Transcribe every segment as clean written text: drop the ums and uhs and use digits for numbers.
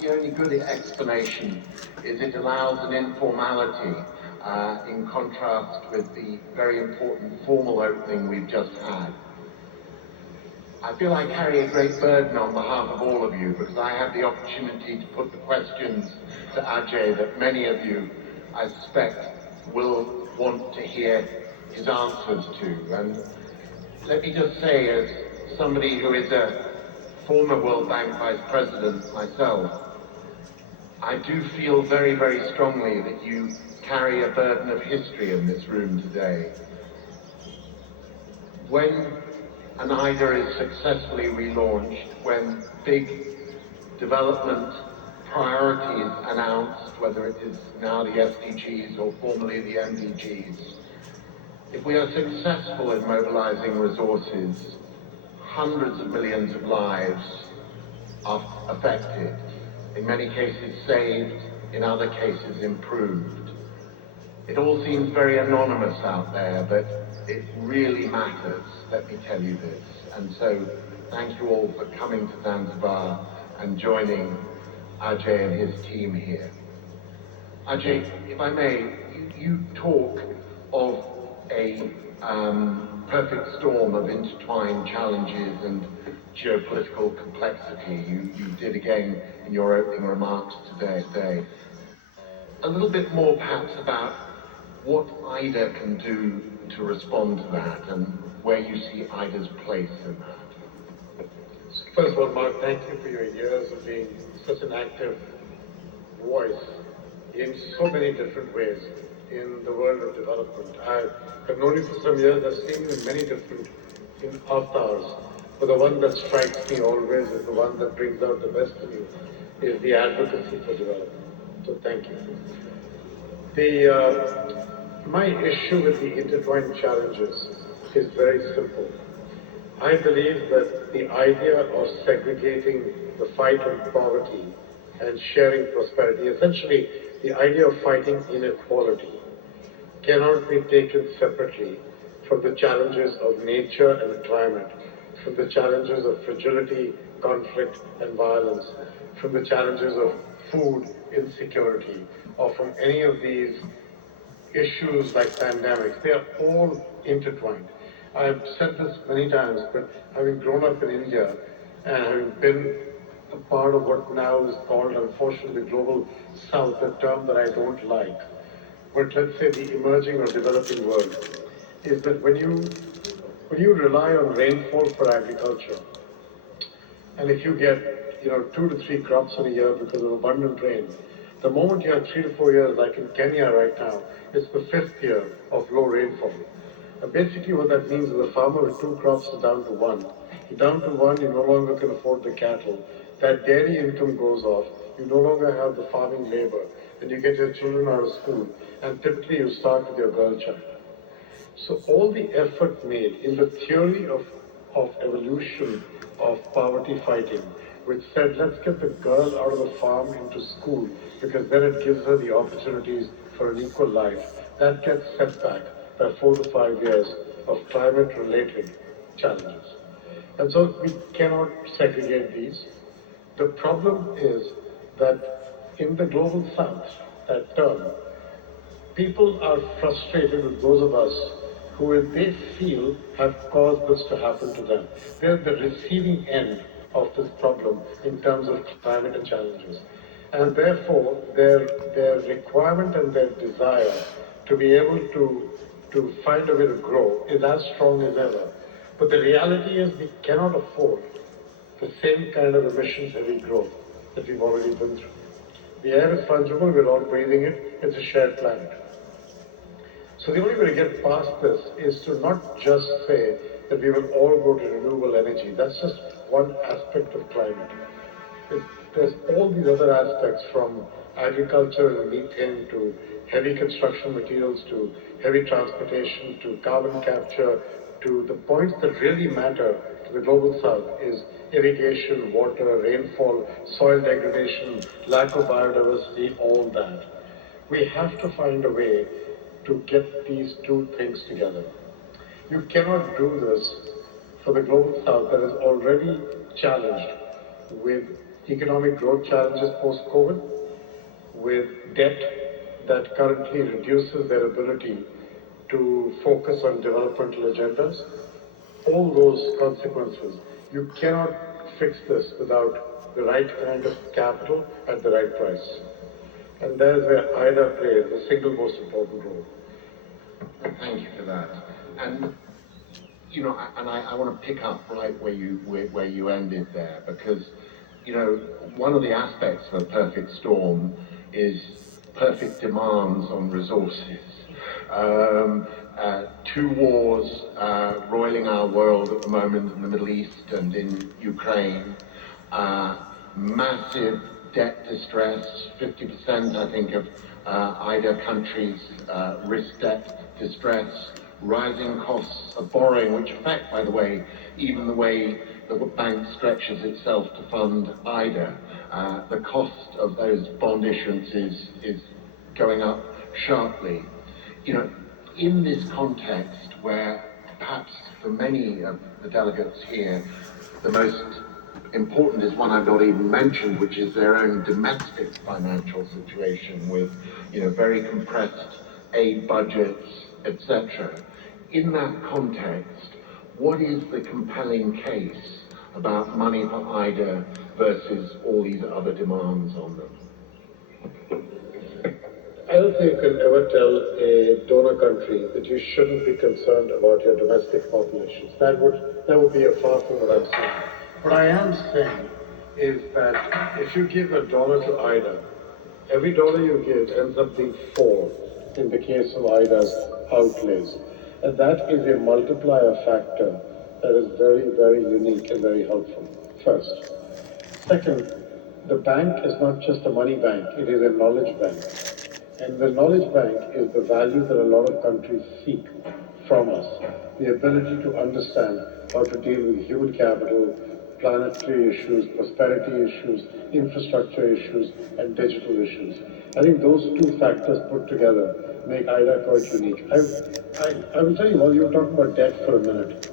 the only good explanation is it allows an informality in contrast with the very important formal opening we've just had. I feel I carry a great burden on behalf of all of you because I have the opportunity to put the questions to Ajay that many of you, I suspect, will want to hear his answers to. And let me just say, as somebody who is a former World Bank Vice President myself, I do feel very, very strongly that you carry a burden of history in this room today. When an IDA is successfully relaunched, when big development priorities announced, whether it is now the SDGs or formerly the MDGs, if we are successful in mobilizing resources, hundreds of millions of lives are affected, in many cases saved, in other cases improved. It all seems very anonymous out there, but it really matters, let me tell you this. And so, thank you all for coming to Zanzibar and joining Ajay and his team here. Ajay, if I may, you talk of a perfect storm of intertwined challenges and geopolitical complexity. You did again in your opening remarks today. A little bit more perhaps about what IDA can do to respond to that and where you see IDA's place in that. First of all, Mark, thank you for your years of being such an active voice in so many different ways in the world of development. I have known you for some years, I've seen you in many different avatars, but the one that strikes me always is the one that brings out the best in you is the advocacy for development. So thank you. My issue with the intertwined challenges is very simple. I believe that the idea of segregating the fight on poverty and sharing prosperity, essentially the idea of fighting inequality, cannot be taken separately from the challenges of nature and climate, from the challenges of fragility, conflict and violence, from the challenges of food insecurity, or from any of these issues like pandemics. They are all intertwined. I've said this many times, but having grown up in India and having been a part of what now is called, unfortunately, the global south, a term that I don't like, but let's say the emerging or developing world, is that when you rely on rainfall for agriculture, and if you get 2 to 3 crops in a year because of abundant rain, the moment you have 3 to 4 years, like in Kenya right now, it's the 5th year of low rainfall. And basically what that means is a farmer with 2 crops is down to 1. You're down to 1, you no longer can afford the cattle. That dairy income goes off. You no longer have the farming labor. And you get your children out of school. And typically you start with your girl child. So all the effort made in the theory of evolution of poverty fighting, which said, let's get the girl out of the farm into school, because then it gives her the opportunities for an equal life. That gets set back by 4 to 5 years of climate-related challenges. And so we cannot segregate these. The problem is that in the global south, that term, people are frustrated with those of us who they feel have caused this to happen to them. They're the receiving end of this problem in terms of climate and challenges. And therefore, their requirement and their desire to be able to find a way to grow is as strong as ever. But the reality is we cannot afford the same kind of emissions-heavy growth that we've already been through. The air is fungible, we're all breathing it, it's a shared planet. So the only way to get past this is to not just say that we will all go to renewable energy. That's just one aspect of climate. There's all these other aspects, from agriculture and methane to heavy construction materials to heavy transportation to carbon capture, to the points that really matter to the global south is irrigation, water, rainfall, soil degradation, lack of biodiversity, all that. We have to find a way to get these two things together. You cannot do this for the global south that is already challenged with economic growth challenges post-COVID, with debt that currently reduces their ability to focus on developmental agendas, all those consequences. You cannot fix this without the right kind of capital at the right price. And that is where IDA plays the single most important role. Thank you for that. And I want to pick up right where you ended there, because one of the aspects of a perfect storm is perfect demands on resources. Two wars roiling our world at the moment in the Middle East and in Ukraine. Massive debt distress. 50%, I think, of IDA countries risk debt distress. Rising costs of borrowing, which affect, by the way, even the way the bank stretches itself to fund IDA. The cost of those bond issuances is going up sharply. In this context, where perhaps for many of the delegates here, the most important is one I've not even mentioned, which is their own domestic financial situation with, very compressed aid budgets, etc. In that context, what is the compelling case about money for IDA versus all these other demands on them? I don't think you can ever tell a donor country that you shouldn't be concerned about your domestic populations. That would be a far from what I'm saying. What I am saying is that if you give $1 to IDA, every dollar you give ends up being 4 in the case of IDA's outlays. And that is a multiplier factor that is very, very unique and very helpful, first. Second, the bank is not just a money bank, it is a knowledge bank. And the knowledge bank is the value that a lot of countries seek from us. The ability to understand how to deal with human capital, planetary issues, prosperity issues, infrastructure issues, and digital issues. I think those two factors put together make IDA quite unique. I will tell you, while you were talking about debt for a minute,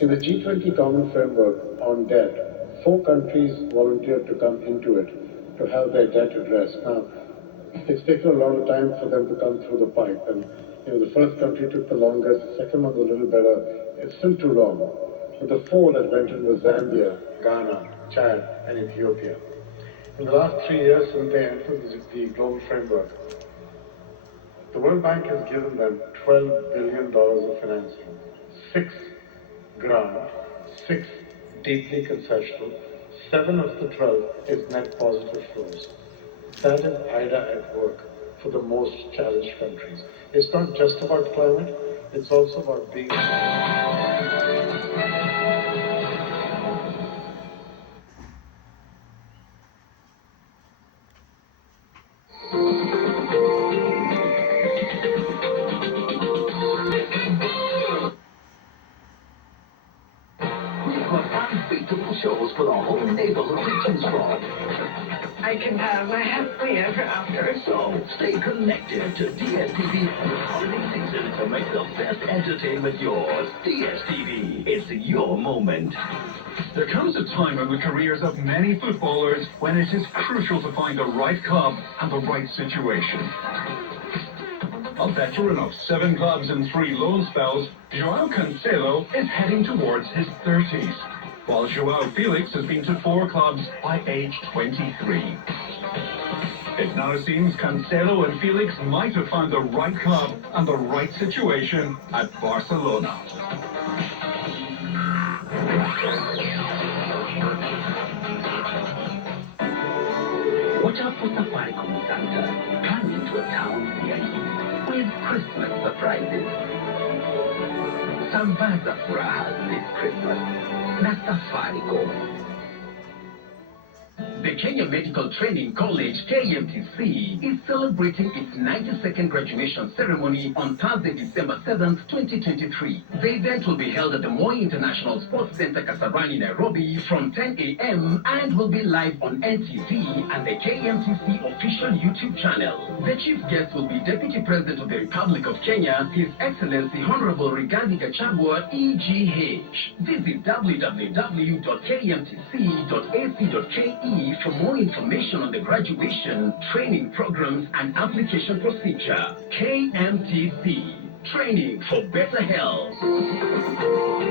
in the G20 Common Framework on debt, 4 countries volunteered to come into it to have their debt addressed. Now, it's taken a lot of time for them to come through the pipe, and the first country took the longest, the second one was a little better. It's still too long. But the 4 that went in was Zambia, Ghana, Chad, and Ethiopia. In the last 3 years since they entered the global framework, the World Bank has given them $12 billion of financing, 6 grant, 6 deeply concessional, 7 of the 12 is net positive flows. That is IDA at work for the most challenged countries. It's not just about climate, it's also about being... Unbeatable shows for the whole neighborhood to choose from. I can have my happily ever after. So, stay connected to DSTV this holiday season to make the best entertainment yours. DSTV, it's your moment. There comes a time in the careers of many footballers when it is crucial to find the right club and the right situation. A veteran of 7 clubs and 3 loan spells, Joao Cancelo is heading towards his 30s, while Joao Felix has been to 4 clubs by age 23. It now seems Cancelo and Felix might have found the right club and the right situation at Barcelona. Watch out for Safaricom Santa coming to a town near you with Christmas surprises. Sambaza Furaha this Christmas na Safaricom. The Kenya Medical Training College, KMTC, is celebrating its 92nd graduation ceremony on Thursday, December 7th, 2023. The event will be held at the Moi International Sports Center, Kasarani, Nairobi, from 10 a.m. and will be live on NTV and the KMTC official YouTube channel. The chief guest will be Deputy President of the Republic of Kenya, His Excellency Honorable Rigathi Gachagua, EGH. Visit www.kmtc.ac.ke for more information on the graduation, training programs, and application procedure. KMTC, training for better health.